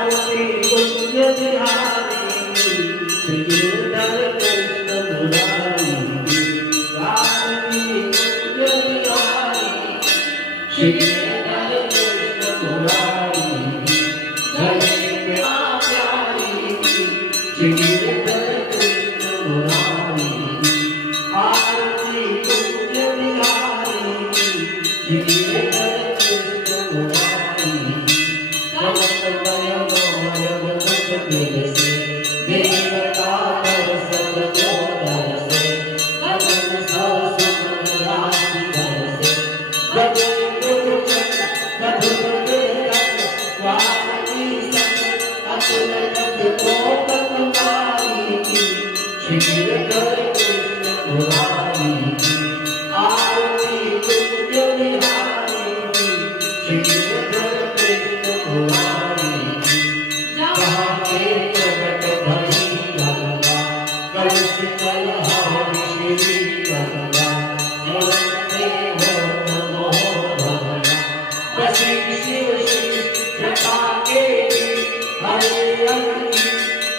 आरती कुंज बिहारी श्री गिरधर कृष्ण मुरारी आरती कुंज बिहारी श्री गिरधर कृष्ण मुरारी गले में प्यारी श्री गिरधर कृष्ण मुरारी आरती कुंज बिहारी श्री गिरधर कृष्ण मुरारी देवता कर सब जो दरसे भजन सौ सुमन राशि बरसे भजन गुरु मधुर कीर्तन वाणी संग अतुल पद को तुम्हारी श्री गिरधर कृष्ण मुरारी आरती कुंज बिहारी श्री गिरधर कृष्ण मुरारी जहाँ के प्रकट भई गंगा कलश कलहारी श्री गंगा जलते हो नमो भगवान बसी शिव श्री जटा के हरे अंगी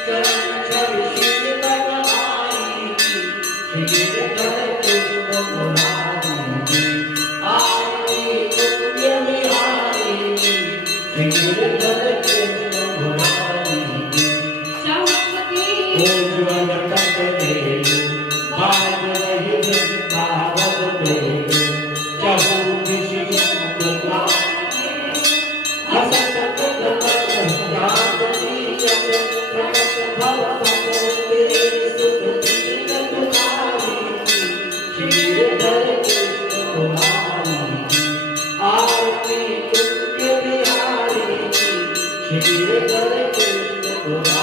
चरण छवि शिव भगवानी श्री गिरधर कृष्ण मुरारी आरती कुंज बिहारी श्री गिरधर कृष्ण मुरारी उज्ज्वल कंठ बाज रही वृंदावन में चहु दिशि हसत प्रकट भव तेरे सुख दीन तुम्हारी श्री गिरधर कृष्ण मुरारी आरती कुंज बिहारी श्री गिरधर कृष्ण मुरारी